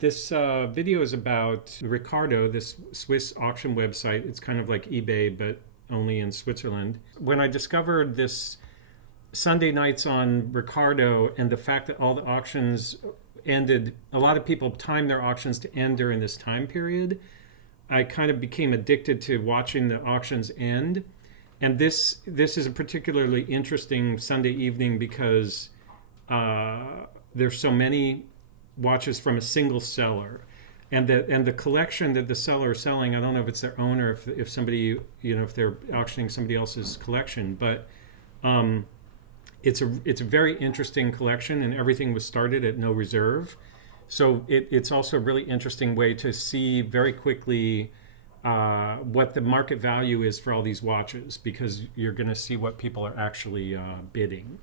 This video is about Ricardo, this Swiss auction website. It's kind of like eBay, but only in Switzerland. When I discovered this Sunday nights on Ricardo and the fact that all the auctions ended, a lot of people timed their auctions to end during this time period, I kind of became addicted to watching the auctions end. And this is a particularly interesting Sunday evening because there's so many watches from a single seller, and the collection that the seller is selling, I don't know if it's their own or if somebody, if they're auctioning somebody else's collection, but it's a very interesting collection, and everything was started at no reserve. So it's also a really interesting way to see very quickly what the market value is for all these watches, because you're going to see what people are actually bidding.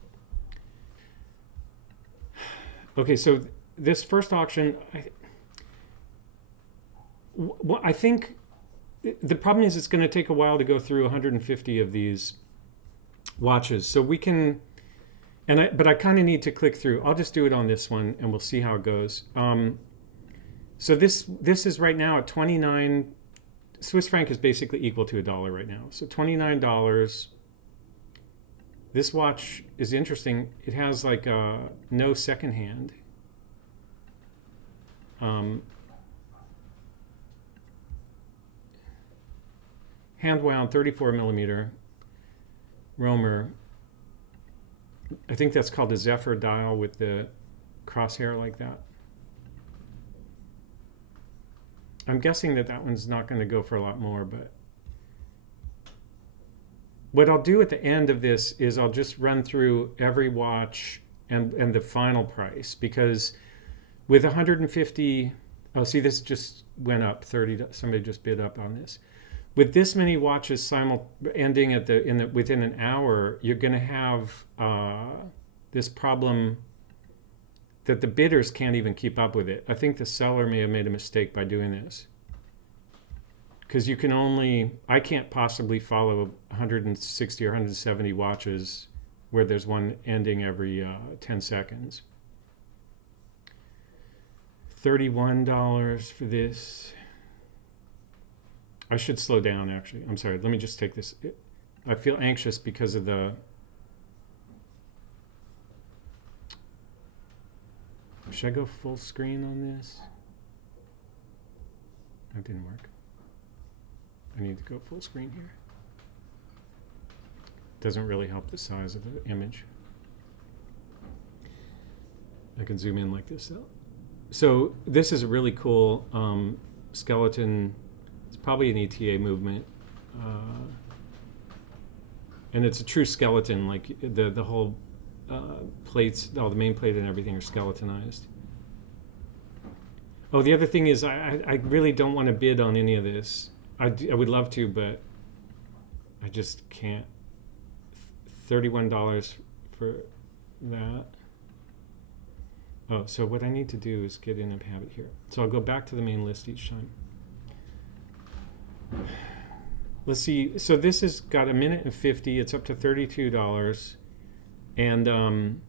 Okay, so this first auction, I think the problem is it's going to take a while to go through 150 of these watches. So we can, but I kind of need to click through. I'll just do it on this one and we'll see how it goes. So this is right now at 29 Swiss franc is basically equal to $1 right now. So $29. This watch is interesting. It has like no second hand. Hand wound 34 millimeter Romer. I think that's called a Zephyr dial with the crosshair like that. I'm guessing that one's not going to go for a lot more, but what I'll do at the end of this is I'll just run through every watch and the final price, because with 150, oh, see, this just went up 30. Somebody just bid up on this. With this many watches ending within an hour, you're going to have this problem that the bidders can't even keep up with it. I think the seller may have made a mistake by doing this, because I can't possibly follow 160 or 170 watches where there's one ending every 10 seconds. $31 for this. I should slow down, actually. I'm sorry. Let me just take this. I feel anxious because of the... Should I go full screen on this? That didn't work. I need to go full screen here. Doesn't really help the size of the image. I can zoom in like this though. So this is a really cool skeleton. It's probably an ETA movement, and it's a true skeleton. Like the whole plates, all the main plate and everything are skeletonized. Oh, the other thing is I really don't want to bid on any of this. I would love to, but I just can't. $31 for that. Oh, so what I need to do is get in and have it here. So I'll go back to the main list each time. Let's see. So this has got 1:50. It's up to $32. And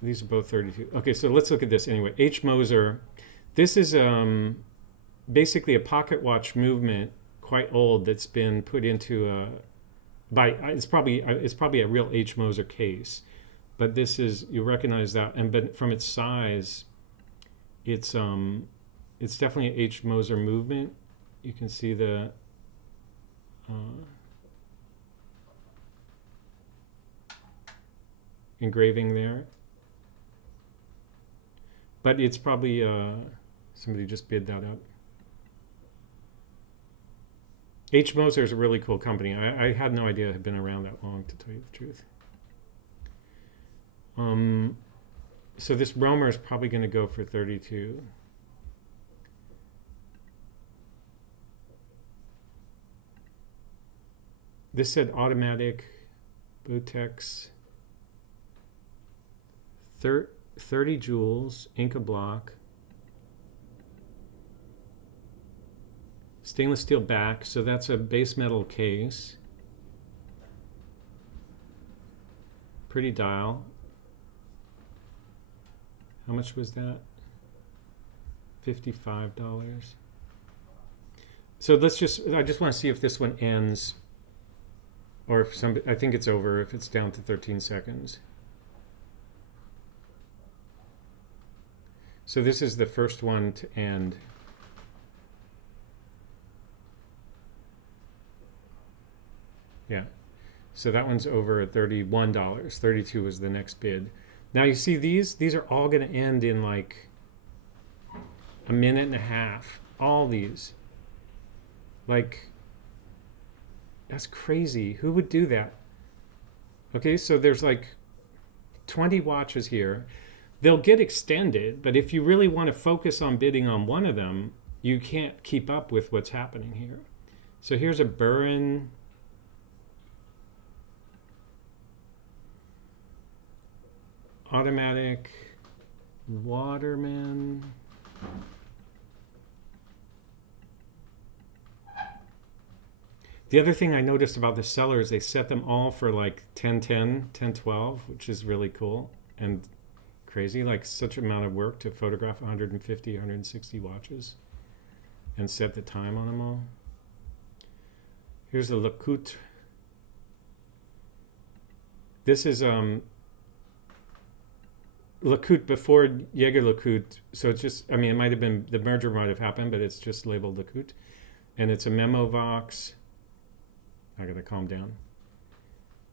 these are both 32. Okay, so let's look at this anyway. H. Moser. This is basically a pocket watch movement, quite old, that's been put into it's probably a real H. Moser case, but this is, you recognize that, but from its size, it's definitely an H. Moser movement. You can see the engraving there, but it's probably somebody just bid that up. H. Moser is a really cool company. I had no idea it had been around that long, to tell you the truth. So this Romer is probably going to go for 32. This said automatic, Butex, 30 joules, Inca block. Stainless steel back, so that's a base metal case. Pretty dial. How much was that? $55. So let's I just want to see if this one ends, or if I think it's over if it's down to 13 seconds. So this is the first one to end. Yeah. So that one's over at $31. $32 was the next bid. Now you see these are all going to end in like a minute and a half. All these. Like, that's crazy. Who would do that? Okay, so there's like 20 watches here. They'll get extended, but if you really want to focus on bidding on one of them, you can't keep up with what's happening here. So here's a Buren Automatic Waterman. The other thing I noticed about the seller is they set them all for like 1010, 1012, which is really cool and crazy. Like such amount of work to photograph 150, 160 watches and set the time on them all. Here's the Le-Coultre. This is Le-Coultre before Jaeger Le-Coultre. So it's just, I mean, it might have been, the merger might have happened, but it's just labeled Le-Coultre. And it's a Memovox. I gotta calm down.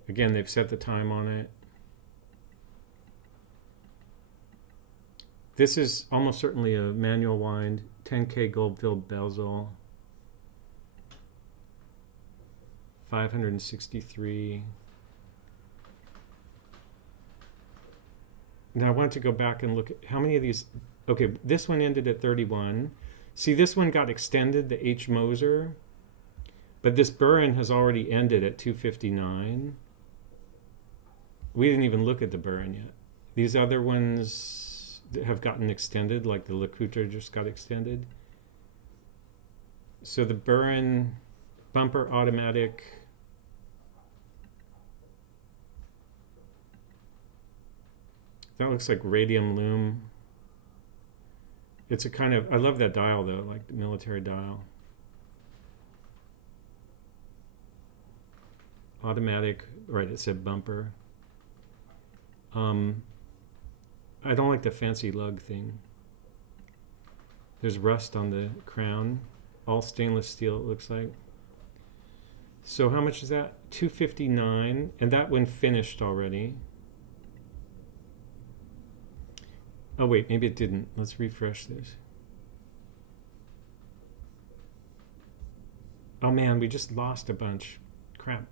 Again, they've set the time on it. This is almost certainly a manual wind, 10K gold-filled bezel, 563. Now I want to go back and look at how many of these. Okay, this one ended at 31. See, this one got extended, the H. Moser, but this Buren has already ended at 259. We didn't even look at the Buren yet. These other ones have gotten extended, like the Le-Coultre just got extended. So the Buren bumper automatic, that looks like radium lume. It's a kind of, I love that dial though, like the military dial. Automatic, right, it said bumper. I don't like the fancy lug thing. There's rust on the crown. All stainless steel, it looks like. So how much is that? $259, and that one finished already. Oh wait, maybe it didn't. Let's refresh this. Oh man, we just lost a bunch. Crap.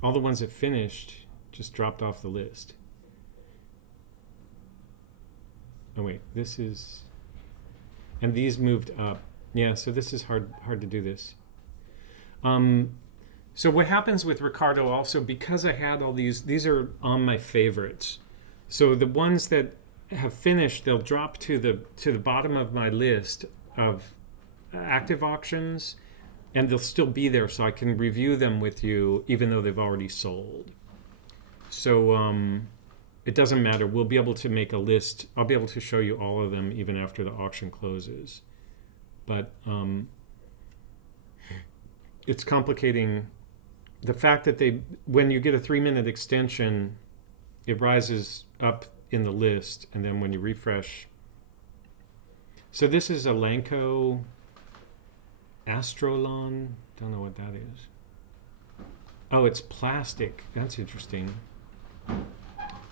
All the ones that finished just dropped off the list. Oh wait, this is, and these moved up. Yeah, so this is hard to do this. So what happens with Ricardo also, because I had all these are on my favorites. So the ones that have finished, they'll drop to the bottom of my list of active auctions, and they'll still be there, so I can review them with you, even though they've already sold. So it doesn't matter. We'll be able to make a list. I'll be able to show you all of them even after the auction closes. But it's complicating. The fact that when you get a 3-minute extension, it rises up in the list, and then when you refresh. So this is a Lanco Astrolon. Don't know what that is. Oh, it's plastic. That's interesting.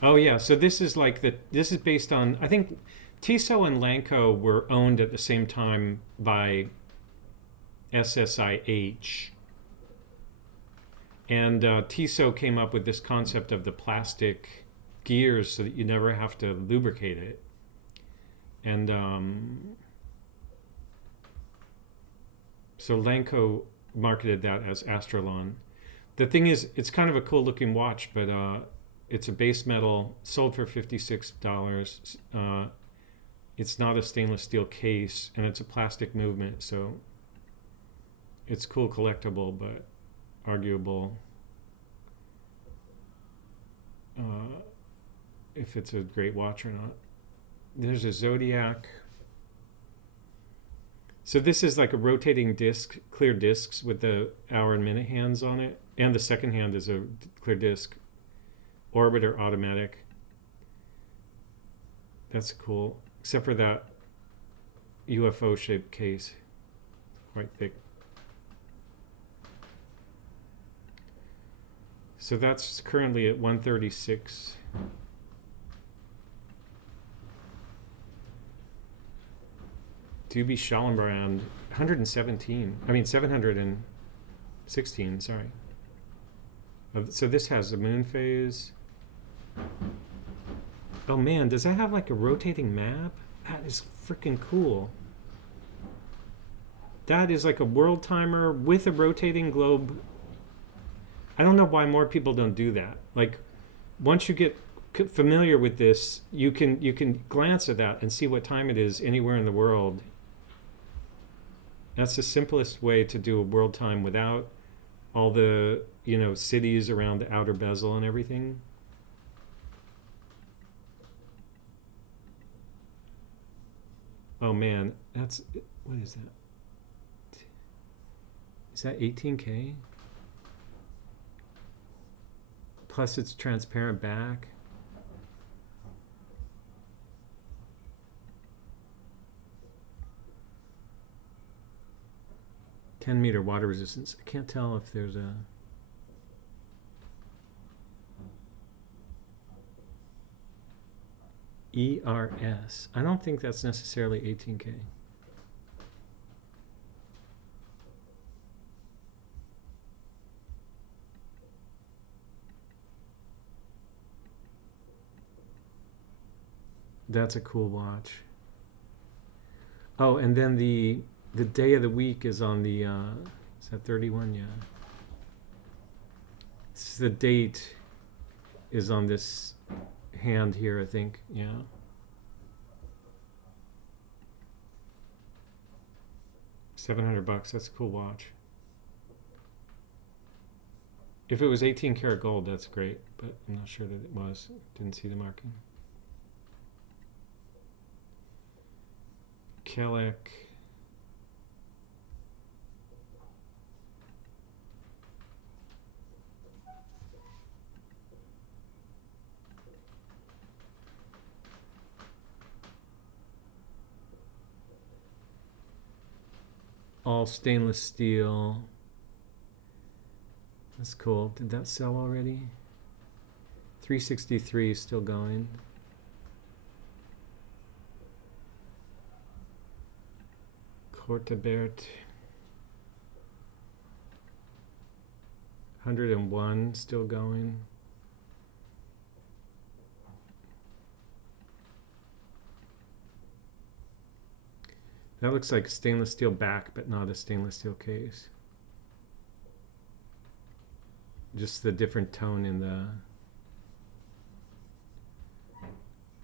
Oh yeah, so this is like this is based on, I think Tissot and Lanco were owned at the same time by SSIH. And Tissot came up with this concept of the plastic gears so that you never have to lubricate it. And so Lanco marketed that as Astrolon. The thing is, it's kind of a cool looking watch, but it's a base metal, sold for $56. It's not a stainless steel case, and it's a plastic movement, so it's cool collectible, but arguable if it's a great watch or not. There's a Zodiac. So this is like a rotating disc, clear discs with the hour and minute hands on it. And the second hand is a clear disc. Orbiter automatic. That's cool. Except for that UFO shaped case. Quite thick. So that's currently at 136. Dubey Shaldenbrand, 117. I mean 716. Sorry. So this has a moon phase. Oh man, does that have like a rotating map? That is freaking cool. That is like a world timer with a rotating globe. I don't know why more people don't do that. Like, once you get familiar with this, you can glance at that and see what time it is anywhere in the world. That's the simplest way to do a world time without all the, you know, cities around the outer bezel and everything. Oh man, that's, what is that? Is that 18K? Plus it's transparent back. "10-meter water resistance." I can't tell if there's a ERS. I don't think that's necessarily 18K. That's a cool watch. Oh, and then the day of the week is on the, is that 31? Yeah. The date is on this hand here, I think. Yeah. $700. That's a cool watch. If it was 18 karat gold, that's great, but I'm not sure that it was. Didn't see the marking. Kelek. All stainless steel. That's cool. Did that sell already? 363 is still going. Cortebert. 101 still going. That looks like stainless steel back, but not a stainless steel case. Just the different tone in the...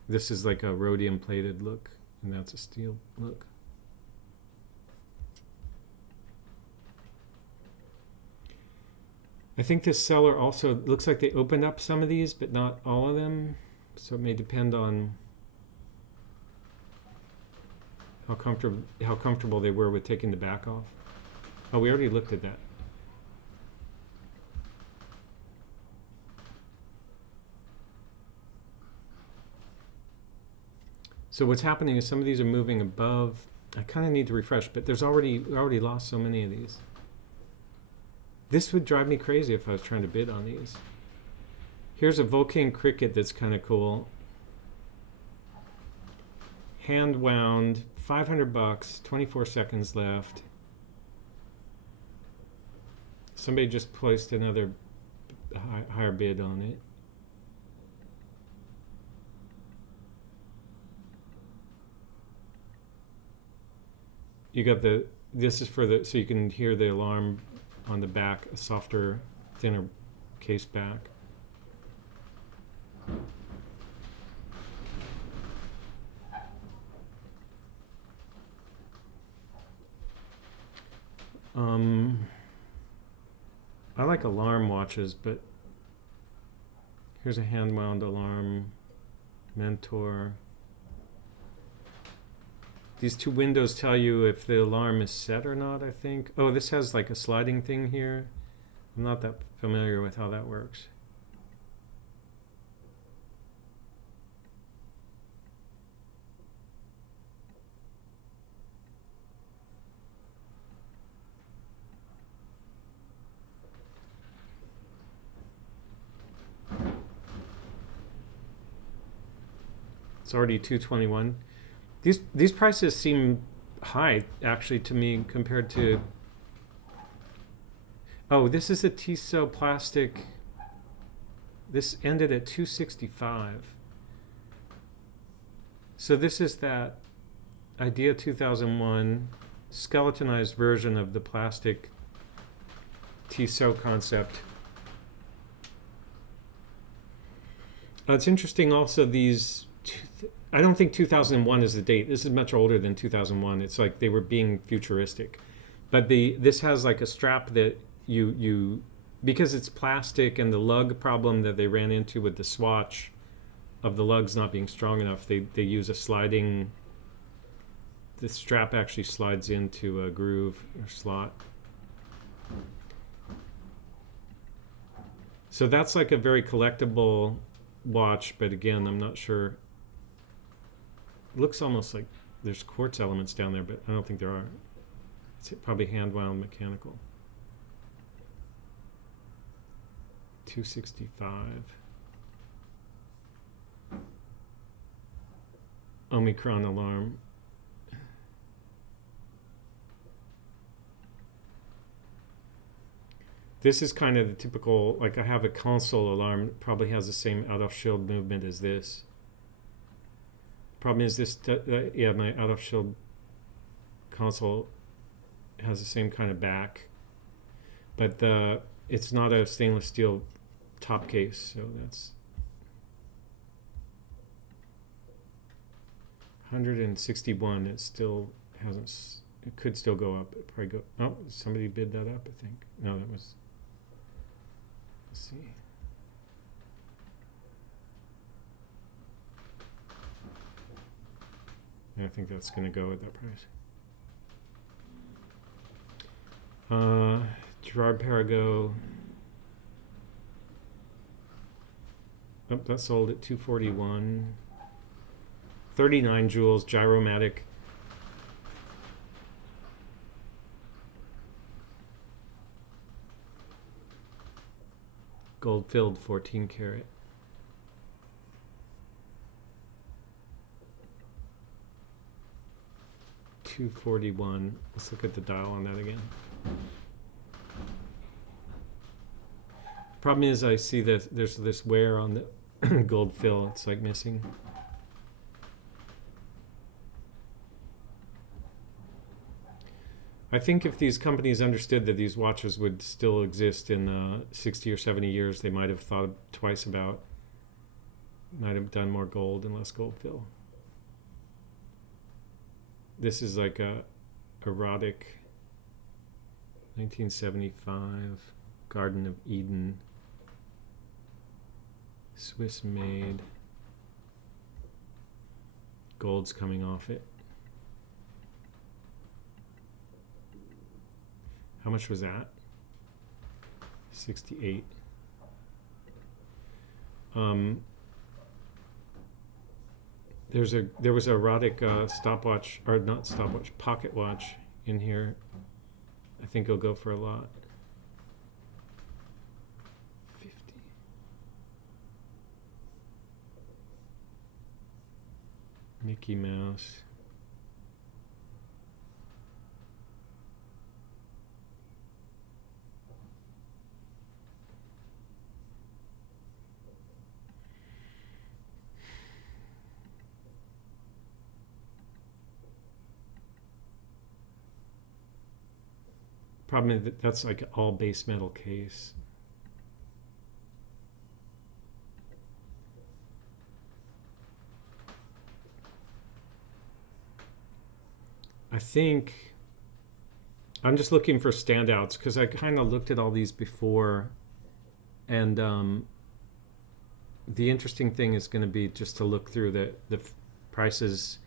This is like a rhodium plated look, and that's a steel look. I think this seller also looks like they opened up some of these, but not all of them. So it may depend on how comfortable they were with taking the back off. Oh, we already looked at that. So what's happening is some of these are moving above. I kind of need to refresh, but we already lost so many of these. This would drive me crazy if I was trying to bid on these. Here's a Vulcain Cricket that's kind of cool. Hand wound, $500, 24 seconds left. Somebody just placed another higher bid on it. You got the, this is for the, so you can hear the alarm on the back, a softer, thinner case back. I like alarm watches, but here's a hand wound alarm. Mentor. These two windows tell you if the alarm is set or not, I think. Oh, this has like a sliding thing here. I'm not that familiar with how that works. It's already 221. These prices seem high, actually, to me compared to. Oh, this is a Tissot plastic. This ended at 265. So this is that Idea 2001 skeletonized version of the plastic Tissot concept. It's interesting also these. I don't think 2001 is the date. This is much older than 2001. It's like they were being futuristic. But this has like a strap that you because it's plastic, and the lug problem that they ran into with the swatch of the lugs not being strong enough, they use a sliding. The strap actually slides into a groove or slot. So that's like a very collectible watch, but again, I'm not sure. It looks almost like there's quartz elements down there, but I don't think there are. It's probably hand-wound mechanical. 265. Omikron ALarm. This is kind of the typical, like I have a console alarm, probably has the same out-of-shield movement as this. Problem is this, yeah, my out-of-shield console has the same kind of back, but it's not a stainless steel top case, so that's 161. It still hasn't. It could still go up. It probably go. Oh, somebody bid that up, I think. No, that was. Let's see. I think that's going to go at that price. Girard-Perregaux. Oh, that sold at 241. 39 jewels, Gyromatic. Gold filled 14 karat. $241. Let's look at the dial on that again. Problem is, I see that there's this wear on the gold fill. It's like missing. I think if these companies understood that these watches would still exist in 60 or 70 years, they might have thought twice about, might have done more gold and less gold fill. This is like a erotic 1975 Garden of Eden, Swiss made. Gold's coming off it. How much was that? 68. There was an erotic stopwatch, or not stopwatch, pocket watch in here. I think it'll go for a lot. 50. Mickey Mouse. Problem is that's like all base metal case. I think I'm just looking for standouts because I kind of looked at all these before, and the interesting thing is going to be just to look through the prices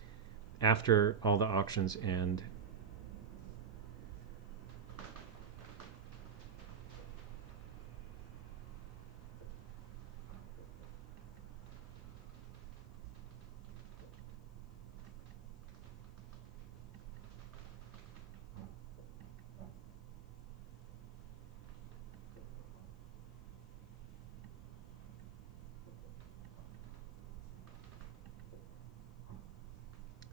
after all the auctions end.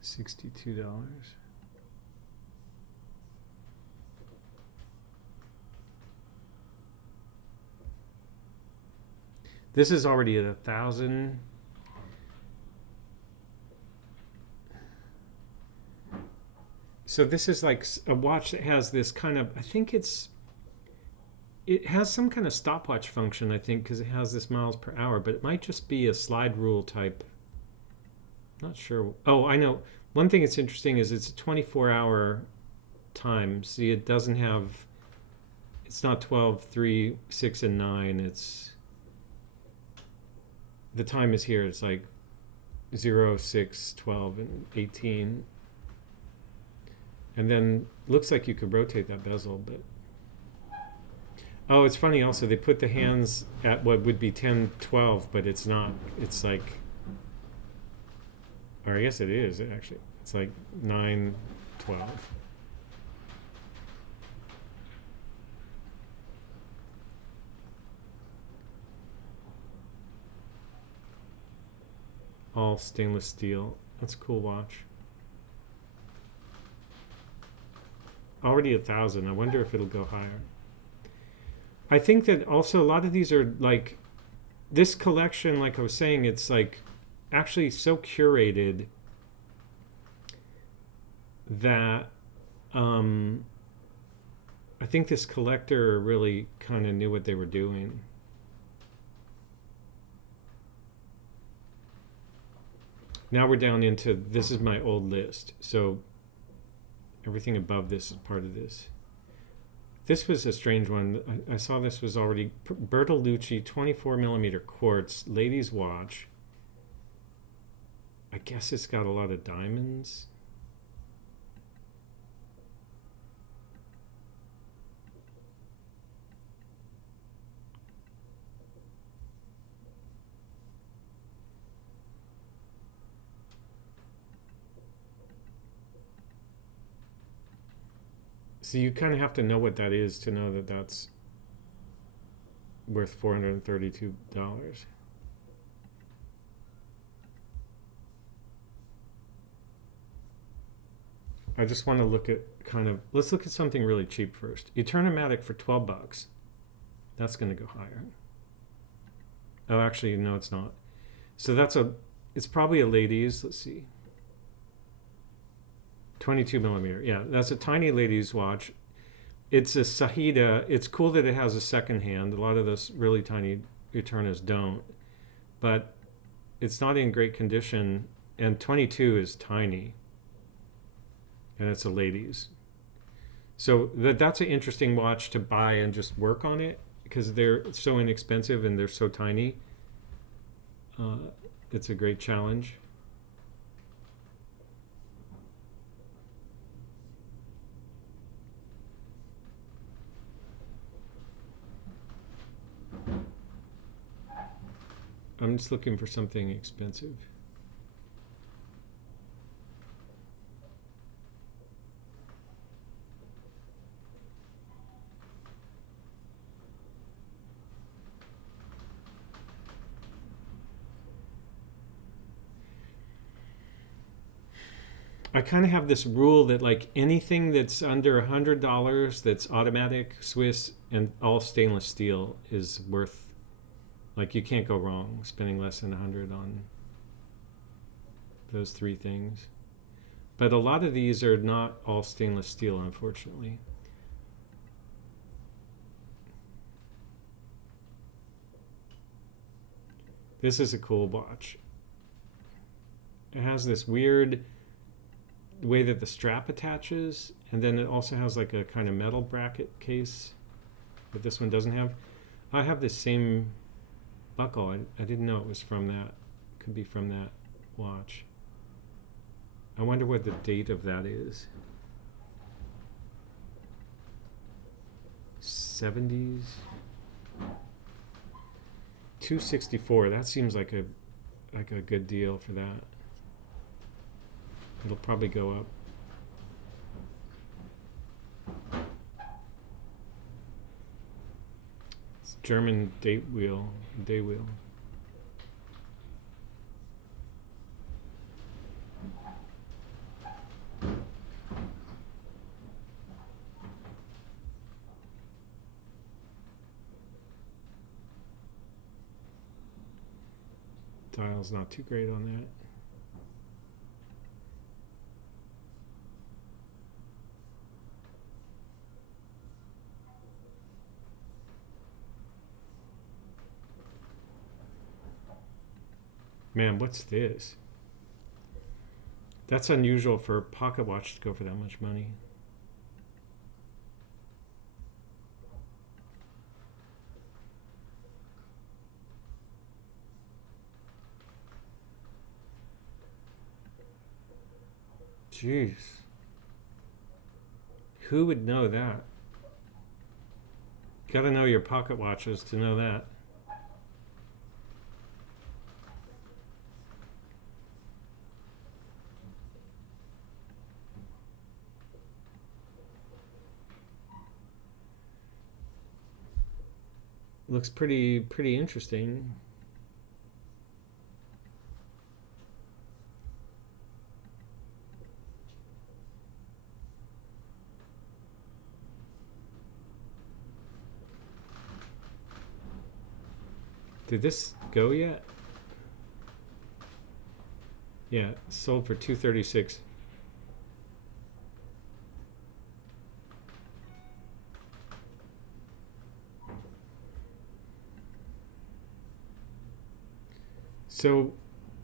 $62. This is already at 1,000. So this is like a watch that has this kind of, I think it has some kind of stopwatch function, I think, because it has this miles per hour, but it might just be a slide rule type. Not sure. Oh, I know. One thing that's interesting is it's a 24-hour time. See, it doesn't have, it's not 12, 3, 6, and 9. It's, the time is here. It's like 0, 6, 12, and 18. And then looks like you could rotate that bezel, but. Oh, it's funny also. They put the hands at what would be 10, 12, but it's not. It's like, or I guess it is, actually. It's like 9, 12. All stainless steel. That's a cool watch. Already 1,000. I wonder if it'll go higher. I think that also a lot of these are like, this collection, like I was saying, it's like actually so curated that I think this collector really kind of knew what they were doing. Now we're down into, this is my old list, so everything above this is part of this. This was a strange one. I saw this was already Bertolucci 24mm quartz ladies watch. I guess it's got a lot of diamonds. So you kind of have to know what that is to know that that's worth $432. I just want to look at kind of, let's look at something really cheap first. Eterna-Matic for $12. That's going to go higher. Oh, actually, no, it's not. So that's it's probably a ladies, let's see. 22mm, yeah, that's a tiny ladies watch. It's a Sahida. It's cool that it has a second hand. A lot of those really tiny Eternas don't, but it's not in great condition, and 22 is tiny, and it's a ladies. So that's an interesting watch to buy and just work on it, because they're so inexpensive and they're so tiny. It's a great challenge. I'm just looking for something expensive. I kind of have this rule that like anything that's under $100 that's automatic, Swiss, and all stainless steel is worth, like you can't go wrong spending less than 100 on those three things. But a lot of these are not all stainless steel, unfortunately. This is a cool watch. It has this weird way that the strap attaches, and then it also has like a kind of metal bracket case that this one doesn't have. I have this same buckle. I didn't know it was from that. Could be from that watch. I wonder what the date of that is. 70s. 264. That seems like a good deal for that. It'll probably go up. It's German day wheel. Dial's not too great on that. Man, what's this? That's unusual for a pocket watch to go for that much money. Jeez. Who would know that? Gotta know your pocket watches to know that. Looks pretty interesting. Did this go yet? Yeah, sold for $236. So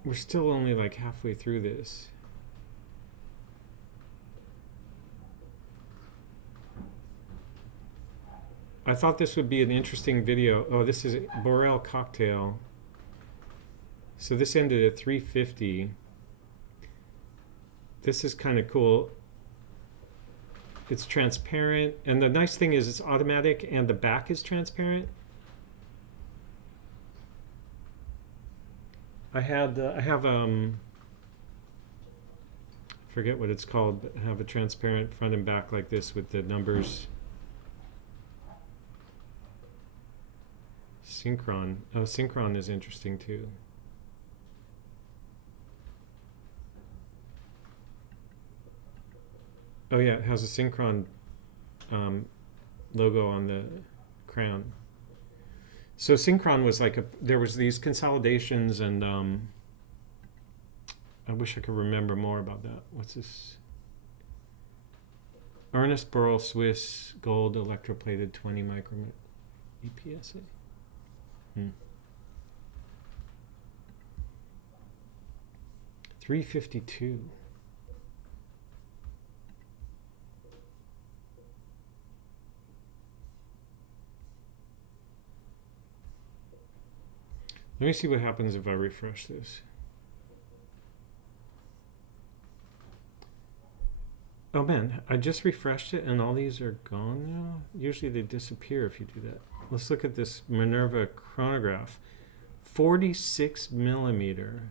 we're still only like halfway through this. I thought this would be an interesting video. Oh, this is Borel Cocktail. So this ended at 350. This is kind of cool. It's transparent, and the nice thing is it's automatic and the back is transparent. I have forget what it's called, but I have a transparent front and back like this with the numbers. Synchron. Oh, Synchron is interesting too. Oh yeah, it has a Synchron logo on the crown. So Synchron was like there was these consolidations, and I wish I could remember more about that. What's this? Ernest Borel Swiss gold electroplated 20 micrometer EPSA. 352. Let me see what happens if I refresh this. Oh man, I just refreshed it and all these are gone now? Usually they disappear if you do that. Let's look at this Minerva chronograph. 46 millimeter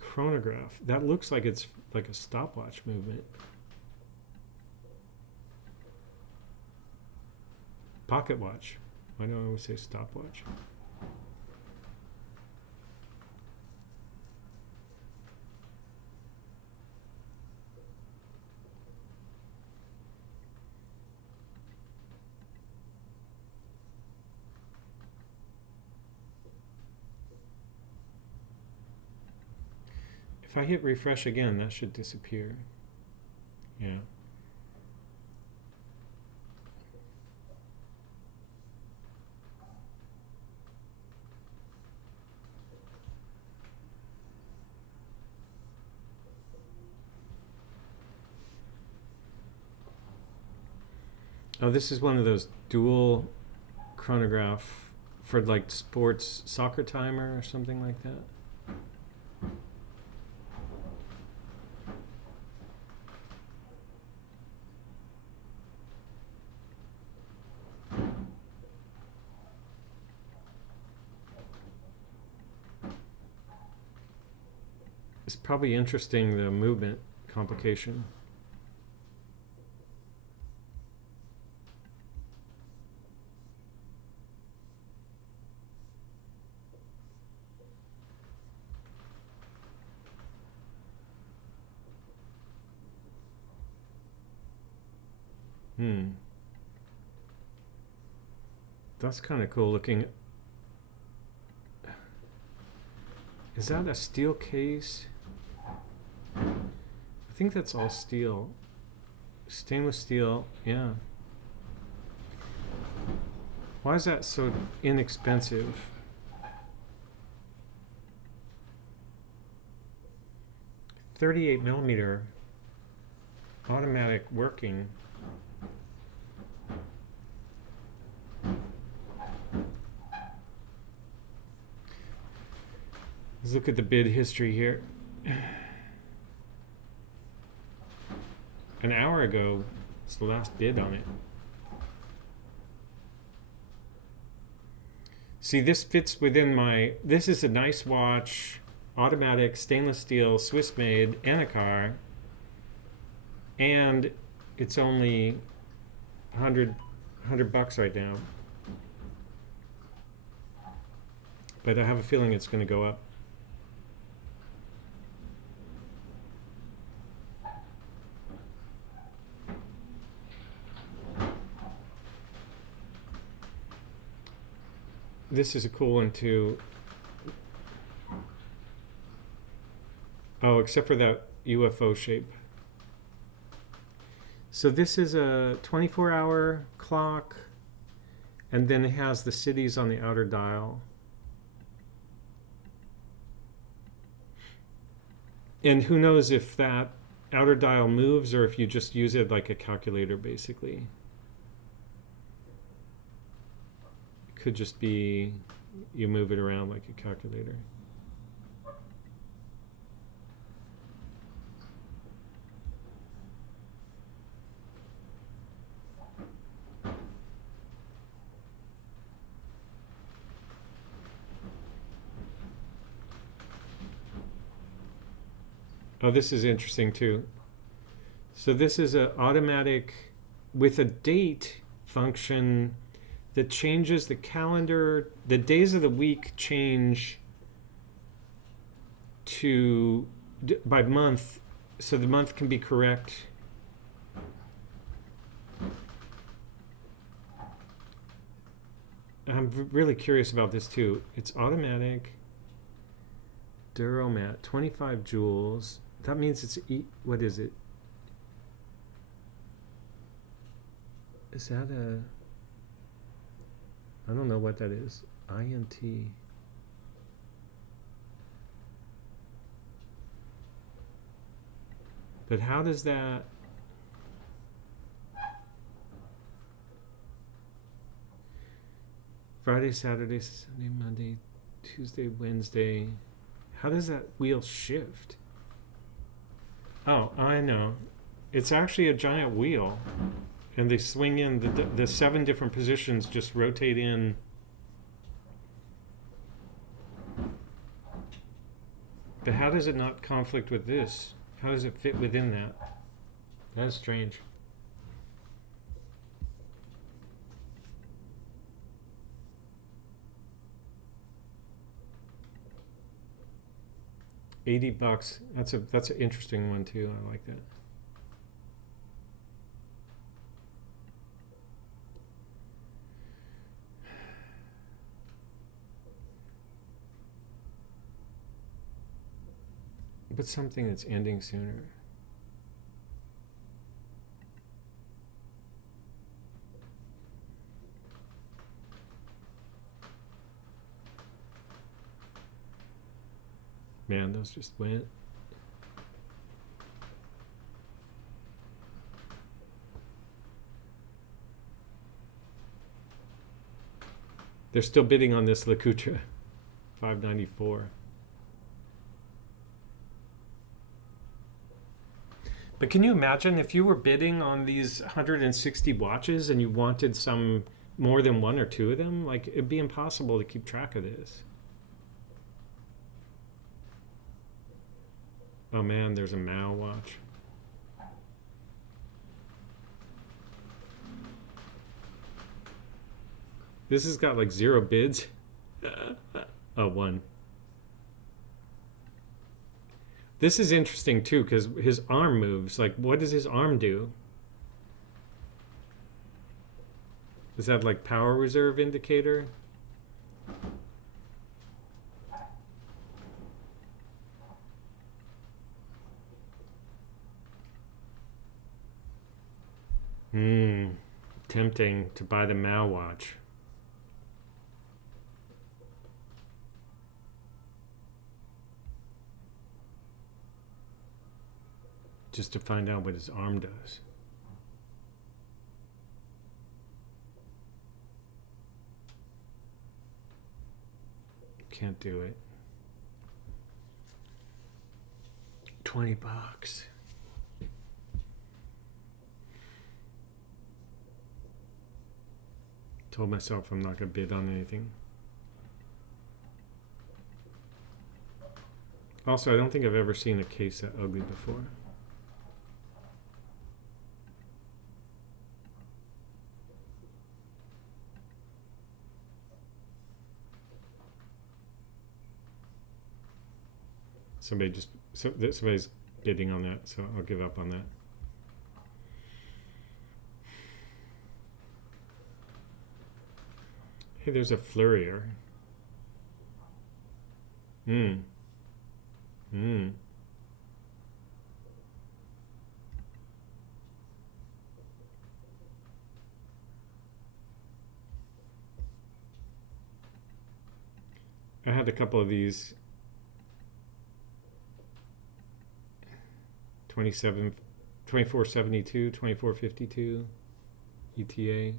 chronograph. That looks like it's like a stopwatch movement. Pocket watch. Why do I always say stopwatch? If I hit refresh again, that should disappear. Yeah. Oh, this is one of those dual chronograph for like sports soccer timer or something like that. It's probably interesting, the movement complication. That's kind of cool looking. Is that a steel case? I think that's all steel. Stainless steel, yeah. Why is that so inexpensive? .38mm automatic working. Let's look at the bid history here. An hour ago, it's the last bid on it. See, this fits within my, this is a nice watch, automatic, stainless steel, Swiss made, Enicar, and it's only 100 bucks right now. But I have a feeling it's going to go up. This is a cool one too. Oh, except for that UFO shape. So this is a 24-hour clock, and then it has the cities on the outer dial. And who knows if that outer dial moves or if you just use it like a calculator, basically. Could just be you move it around like a calculator. Oh, this is interesting too. So this is an automatic with a date function that changes the calendar. The days of the week change to by month, so the month can be correct. I'm really curious about this too. It's automatic, Duromat, 25 joules. That means it's what is it? Is that a? I don't know what that is. INT. But how does that? Friday, Saturday, Sunday, Monday, Tuesday, Wednesday. How does that wheel shift? Oh, I know. It's actually a giant wheel. And they swing in, the 7 different positions just rotate in. But how does it not conflict with this? How does it fit within that? That's strange. $80. That's an interesting one too. I like that. But something that's ending sooner. Man, those just went. They're still bidding on this Le-Coultre, $594. But can you imagine if you were bidding on these 160 watches and you wanted some more than one or two of them? Like, it'd be impossible to keep track of this. Oh man, there's a Mao watch. This has got like 0 bids. Oh, 1. This is interesting too, because his arm moves. Like, what does his arm do? Is that like power reserve indicator? Tempting to buy the Mao watch. Just to find out what his arm does. Can't do it. $20. Told myself I'm not going to bid on anything. Also, I don't think I've ever seen a case that ugly before. Somebody's bidding on that, so I'll give up on that. Hey, there's a Fleurier. I had a couple of these 2472, 2452 ETA.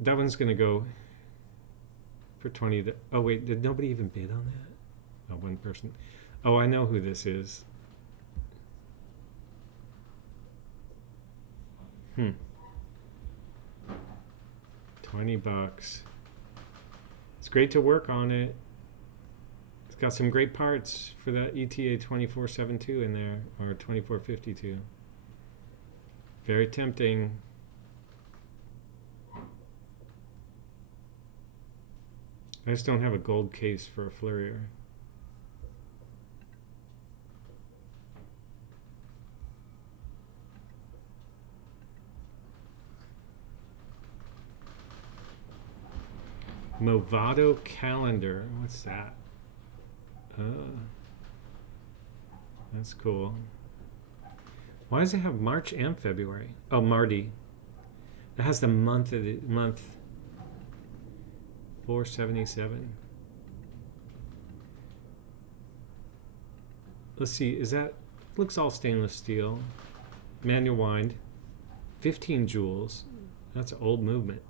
That one's going to go for 20. Oh wait, did nobody even bid on that? Oh, one person. Oh, I know who this is. $20. It's great to work on it. It's got some great parts for that ETA 2472 in there, or 2452. Very tempting. I just don't have a gold case for a Fleurier. Movado calendar. What's that? That's cool. Why does it have March and February? Oh, Mardi. It has the month of the month. 477. Let's see, is that, looks all stainless steel. Manual wind. 15 joules. That's an old movement.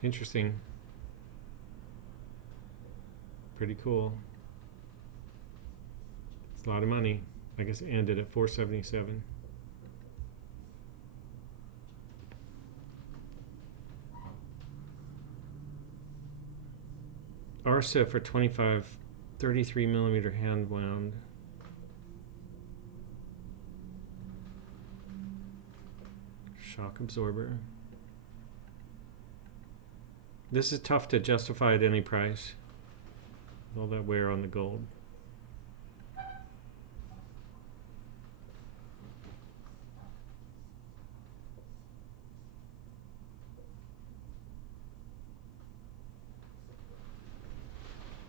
Interesting. Pretty cool. It's a lot of money. I guess it ended at 477. Arsa for 25, 33 millimeter hand wound. Shock absorber. This is tough to justify at any price. All that wear on the gold.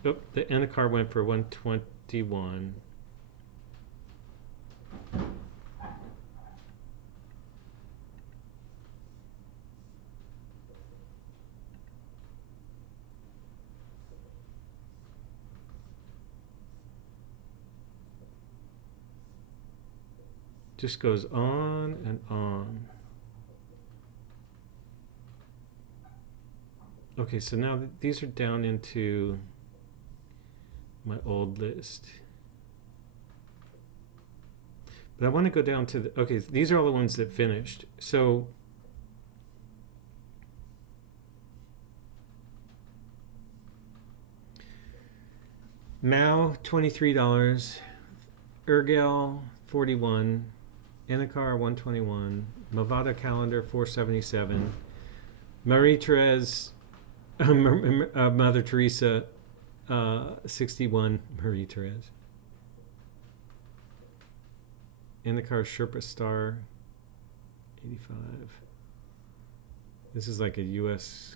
Oh, the Enicar went for 121. Just goes on and on. Okay, so now these are down into my old list. But I want to go down to the, okay, these are all the ones that finished. So Mao, $23, Urgel, $41, Enicar, $121, Movada Calendar, $477, Marie Therese, Mother Teresa, $61, Marie Therese. Enicar Sherpa Star, $85. This is like a US.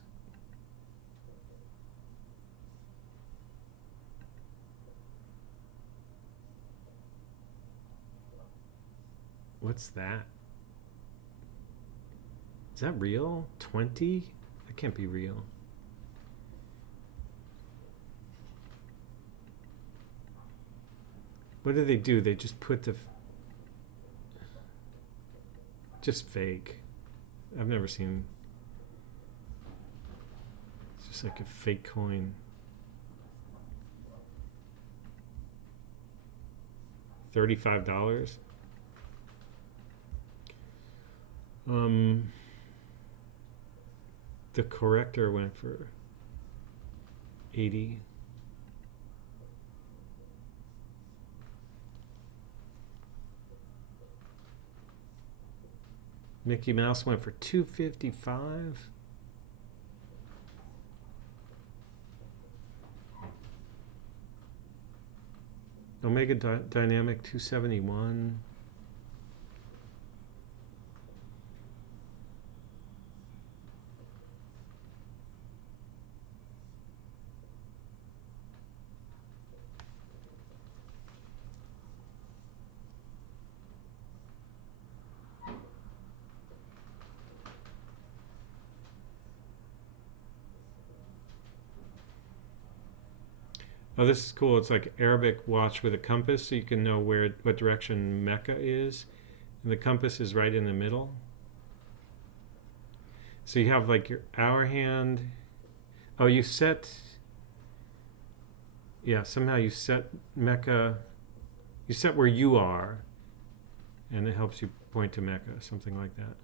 What's that? Is that real? 20? That can't be real. What do? They just put the... Just fake. I've never seen... It's just like a fake coin. $35? The Korrektor went for 80. Mickey Mouse went for 255. Omega Dynamic 271. Oh, this is cool. It's like Arabic watch with a compass, so you can know what direction Mecca is. And the compass is right in the middle. So you have like your hour hand. Oh, you set... Yeah, somehow you set Mecca... You set where you are, and it helps you point to Mecca, something like that.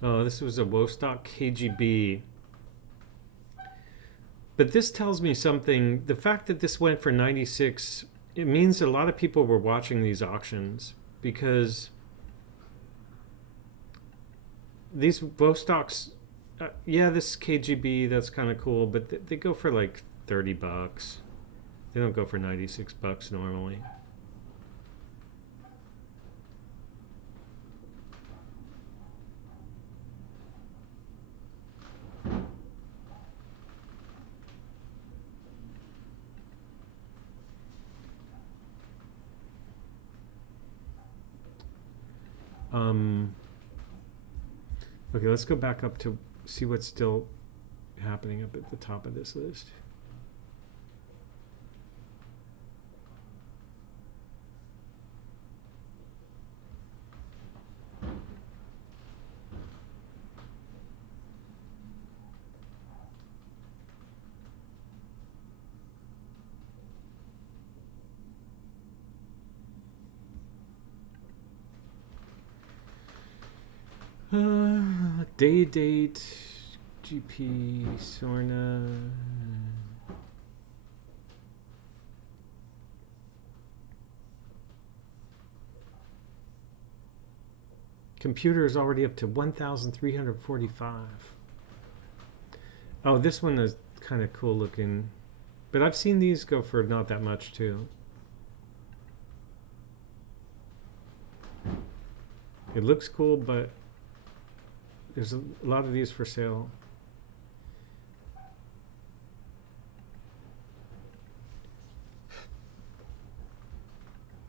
Oh, this was a Wostock KGB. But this tells me something. The fact that this went for 96, it means a lot of people were watching these auctions, because these Vostocks, yeah, this KGB, that's kind of cool, but they go for like $30. They don't go for $96 normally. Okay, let's go back up to see what's still happening up at the top of this list. Day date, GP, Sorna. Computer is already up to 1,345. Oh, this one is kind of cool looking. But I've seen these go for not that much too. It looks cool, but there's a lot of these for sale.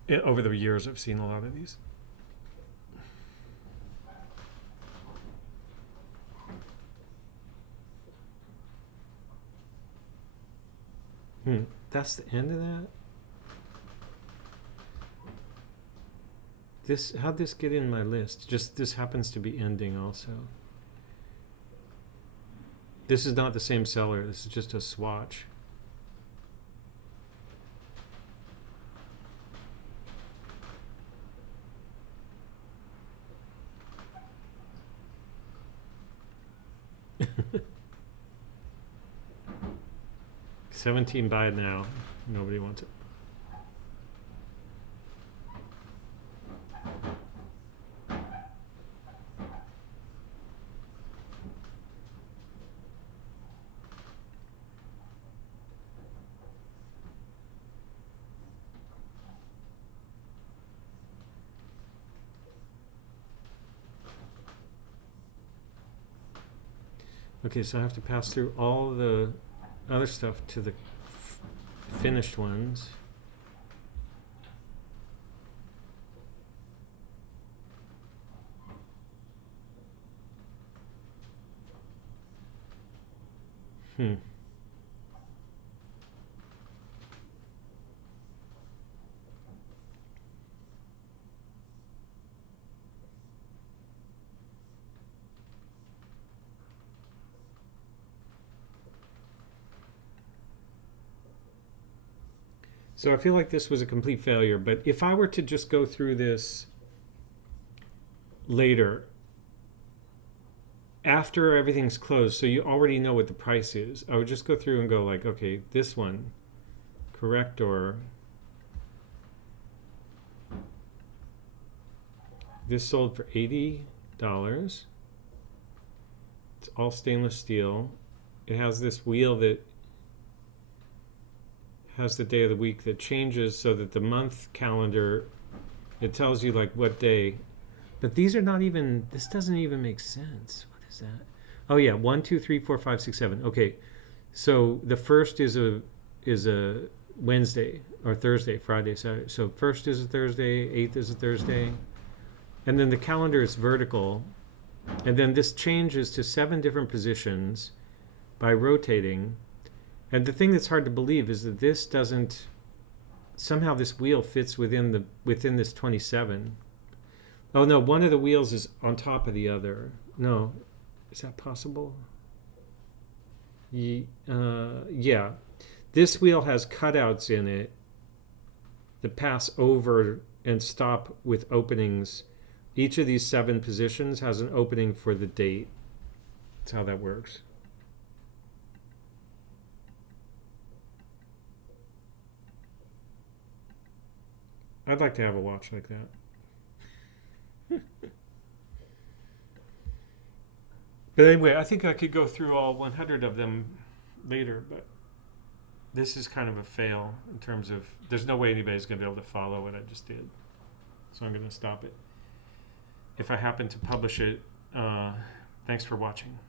Over the years, I've seen a lot of these. That's the end of that? How'd this get in my list? Just this happens to be ending also. This is not the same seller. This is just a swatch. $17 buy it now. Nobody wants it. Okay, so I have to pass through all the other stuff to the finished ones. So I feel like this was a complete failure, but if I were to just go through this later, after everything's closed, so you already know what the price is, I would just go through and go like, okay, this one, Korrektor, this sold for $80. It's all stainless steel. It has this wheel that has the day of the week that changes so that the month calendar, it tells you like what day. But these are not even, this doesn't even make sense. What is that? Oh yeah, 1, 2, 3, 4, 5, 6, 7. Okay, so the first is a Wednesday or Thursday, Friday, Saturday. So first is a Thursday, 8th is a Thursday. And then the calendar is vertical. And then this changes to 7 different positions by rotating. And the thing that's hard to believe is that this doesn't, somehow this wheel fits within this 27. Oh no, one of the wheels is on top of the other. No, is that possible? Yeah, this wheel has cutouts in it that pass over and stop with openings. Each of these 7 positions has an opening for the date. That's how that works. I'd like to have a watch like that. But anyway, I think I could go through all 100 of them later, but this is kind of a fail in terms of, there's no way anybody's going to be able to follow what I just did. So I'm going to stop it. If I happen to publish it, thanks for watching.